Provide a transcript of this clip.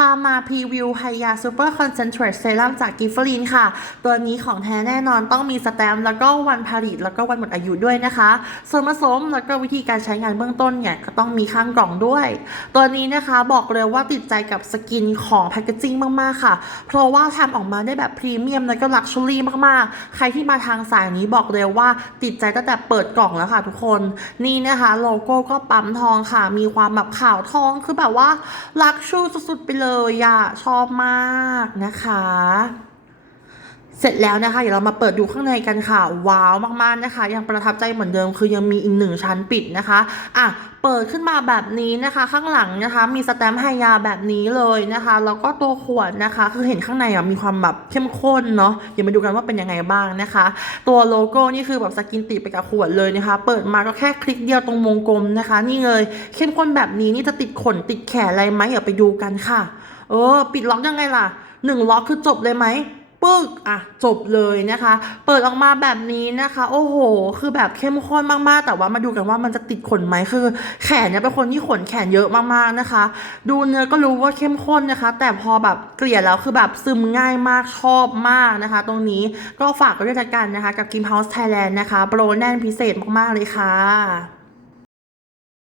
พามาพรีวิวไฮยาซูเปอร์คอนเซนเทรตเซรั่มจากกิฟเฟอรีนค่ะ ตัวนี้ของแท้แน่นอนต้องมีสแตมป์แล้วก็วันผลิตแล้วก็วันหมดอายุด้วยนะคะส่วนผสมแล้วก็วิธีการใช้งานเบื้องต้นเนี่ยก็ต้องมีข้างกล่องด้วย ตัวนี้นะคะบอกเลยว่าติดใจกับสกินของแพคเกจิ้งมาก ๆ ค่ะ เพราะว่าทำออกมาได้แบบพรีเมียมแล้วก็ลักชัวรี่มาก ๆ ใครที่มาทางสายนี้บอกเลยว่าติดใจตั้งแต่เปิดกล่องแล้วค่ะทุกคน นี่นะคะโลโก้ก็ปั๊มทองค่ะ มีความแบบขาวทองคือแบบว่าลักชูสุดๆไปเลยอะชอบมากนะคะ เสร็จแล้วนะคะเดี๋ยวเรามาเปิดดูข้างในกันค่ะ ว้าวมากๆนะคะ ยังประทับใจเหมือนเดิมคือยังมีอีกหนึ่งชั้นปิดนะคะอะเปิดขึ้นมาแบบนี้นะคะ ข้างหลังนะคะ มีสแตมป์ไฮยาแบบนี้เลยนะคะแล้วก็ตัวขวดนะคะ คือเห็นข้างในอะมีความแบบเข้มข้นเนาะเดี๋ยวมาดูกันว่าเป็นยังไงบ้างนะคะ ตัวโลโก้นี่คือแบบสกินติดไปกับขวดเลยนะคะ เปิดมาก็แค่คลิกเดียวตรงวงกลมนะคะ นี่เลยเข้มข้นแบบนี้นี่จะติดขนติดแขนอะไรไหมเดี๋ยวไปดูกันค่ะ เออ ปิดล็อกยังไงล่ะหนึ่งล็อกคือจบเลยไหม ปึ๊กอะจบเลยนะคะ เปิดออกมาแบบนี้นะคะ โอ้โห คือแบบเข้มข้นมากๆ แต่ว่ามาดูกันว่ามันจะติดขนไหมคือ แขนเนี่ยเป็นคนที่ขนแขนเยอะมากๆนะคะ ดูเนื้อก็รู้ว่าเข้มข้นนะคะ แต่พอแบบเกลี่ยแล้วคือแบบซึมง่ายมากชอบมากนะคะ ตรงนี้ก็ฝากไว้ด้วยกันนะคะ กับ Kim House Thailand นะคะ โปรแน่นพิเศษมากๆเลยค่ะ